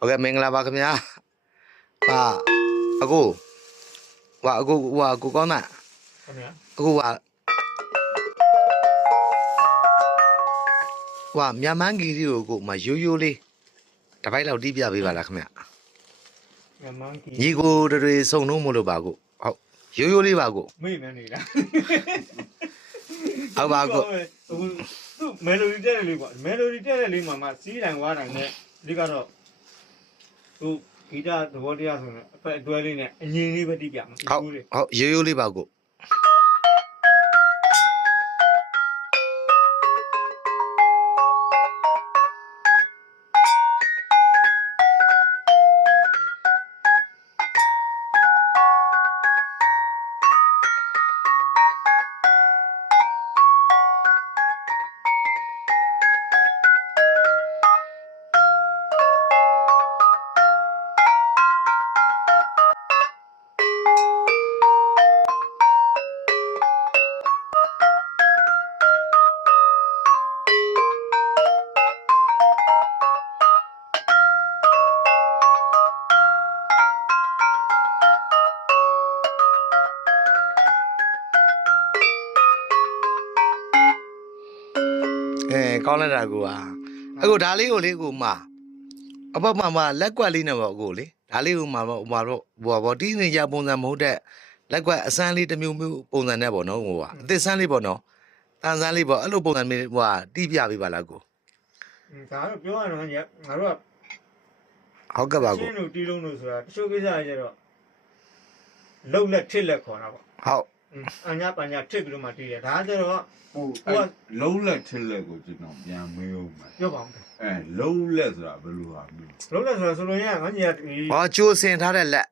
Ok mình là bà nhá. Bà aku. Aku con ạ. Aku nhà mang gì đi cô mà yo đi. Đã phải lâu đi bia bà là không ạ. Nhị cô rồi sống nông mua đồ bà cô. Yo đi bà cô. Mấy ngày này là. Bà cô. Melody chơi đi qua. Melody chơi đi mà xí đàn qua đàn này. Đi cả rồi. Tu guitar đồ đi à xong. Phải đuôi đi nè. Nhìn đi phải đi bia mà. Yo đi bà cô. Con lên là cô à. Cô đá lý cô lý cô mà. Mà lách qua lý nào bảo cô lý. Đá lý cô mà bỏ tí này ra bông ra mẫu đẹp. Lách qua sang lý tầm miêu bông ra nè bỏ nó cô à. Thế sang lý bỏ nó. Tan sang lý bỏ alo bông ra mình bỏ tí bia bị bà là cô. Saoပြောရတော့ညငါတို့က ဟုတ်ကဲ့ပါကို ရှင်းလို့တီးလုံးလို့ဆိုတာတချို့ကိစ္စတွေကျတော့လုံလက်ထစ်လက်ခေါ်တာပေါ့ ဟုတ် အညာပညာထစ်ပြီးတော့မှတီးတယ်ဒါကျတော့ ဟိုလုံးလက်ထက်လက်ကိုကျွန်တော်ပြန်မေးဦးမယ် ပြောပါဦး လုံးလက်ဆိုတာဘယ်လိုဟာမျိုး လုံလက်ဆိုတာဆိုလို့ရငါညီကဒီ ဟောကျိုးစင်ထားတဲ့လက်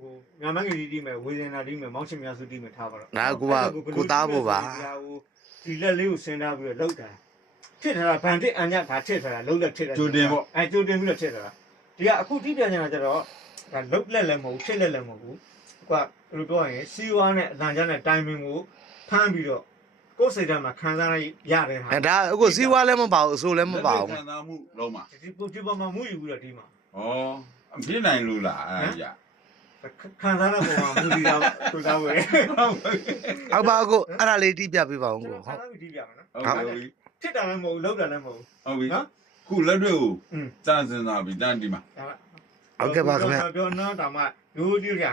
ဟိုညာမန်းကြီးတီးမယ်ဝေစင်နာတီးမယ်မောင်းချင်များစုတီးမယ်ထားပါတော့ ဒါကိုသားဖို့ပါ ဒီလက်လေးကိုစဉ်းစားပြီးတော့လောက်တာထစ်ထားတာဗန်တစ်အညာဒါထစ်ထားတာလုံလက်ထစ်တာကြိုတင်ပြီးတော့ထစ်ထားတာဒီကအခုတီးပြန်နေတာကျတော့ဒါလုံလက်လည်းမဟုတ်ထစ်လက်လည်းမဟုတ်ဘူးကွာဘယ်လိုပြောရရင်စီဝါနဲ့အလံကျန်းနဲ့တိုင်ပင်ကိုဖမ်းပြီးတော့ကိုယ်စိတ်ထဲမှာခံစားရတယ်ဟာ ဒါအခုစီးဝါလည်းမပါဘူးအဆိုးလည်းမပါဘူး ခံစားမှုလုံးမှာ ဒီပေါ်မှာမူယူပြီးတော့ဒီမှာ ဩအပြည့်နိုင်လို့လားအဲ့ရ ခံစားတဲ့ပုံမှာမူဒီတာကိုသားဝယ် ဟုတ်ပါကိုအဲ့ဒါလေးတီးပြပေးပါဦးကို ခံ ဟုတ် စားပြီးတီးပြမယ်နော် ဟုတ်ပြီ ထစ်တာလည်းမဟုတ်လောက်တာလည်းမဟုတ် ဟုတ်ပြီခုလက်တွေကိုစစင်စားပြီးတန်းဒီမှာ ဟုတ်ကဲ့ပါခင်ဗျ ပြောနော်တောင်မှရိုးတီးကြ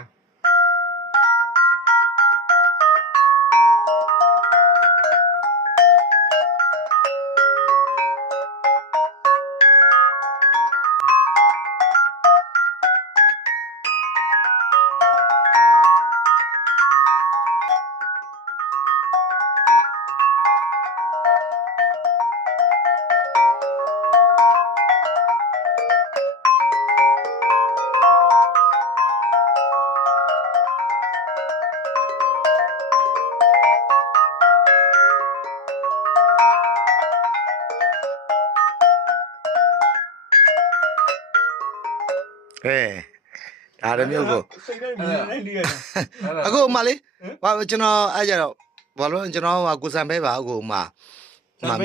ဒါတမျိုးကို စိတ်ထဲမြင်လိုက်လိရတာ အခုအမလေးဟာကျွန်တော်အဲ့ကြတော့ဘာလို့ကျွန်တော်ကကိုစံပဲပါအခုအမ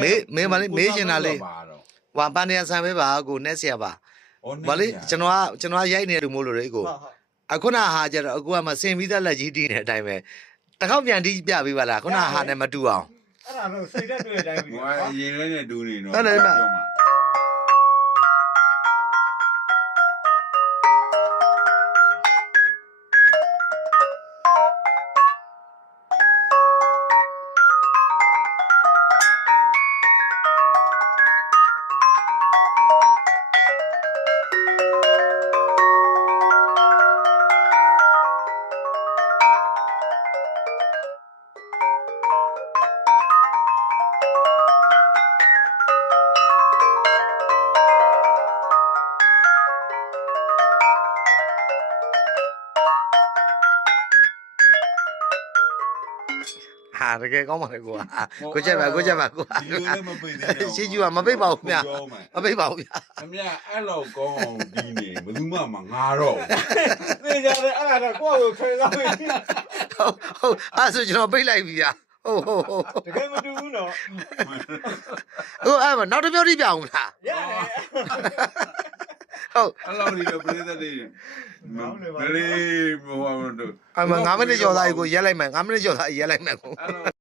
မေးမလေးမေးချင်တာလေးဟိုပန်နေဆံပဲပါကိုနဲ့ဆရာပါဘာလေးကျွန်တော်ရိုက်နေတယ်မို့လို့လေကိုအခုနဟာကြတော့အခုကမစင်ပြီးသားလက်ကြီးတီးနေတဲ့အတိုင်းပဲတစ်ခေါက်ပြန်တီးပြပေးပါလားခုနဟာနဲ့မတူအောင် အဲ့ဒါတော့စိတ်ထဲတွေ့တဲ့အတိုင်းပဲ ဟိုအရင်လေးနဲ့ဒူနေတော့ ဟာတကယ်ကောင်းပါလေကိုချက်ပါကို ဒီလိုလည်းမပိတ်သေးဘူး ရှိကျူကမပိတ်ပါဘူးဗျာမပိတ်ပါဘူးဗျာ အမြအဲ့လောက်ကောင်းအောင်ဒီနေဘယ်သူမှမငါတော့ သိကြတယ်အဲ့ဒါတော့ကိုယ့်ကိုခဲစားပြီ ဟုတ်အဲ့ဆိုကျွန်တော်ပိတ်လိုက်ပြီဗျာဟုတ် တကယ်မတူဘူးနော် ဟိုအဲ့မနောက်တစ်ပြောတိပြအောင်လား ရတယ် ဟ ဟုတ် အဲ့လိုဒီပရိသတ်တွေဘယ်လိုဟို အမ9မိနစ်ကျော်သားကြီးကိုရက်လိုက်မယ်9မိနစ်ကျော်သားရက်လိုက်မယ်ကို အဲ့လို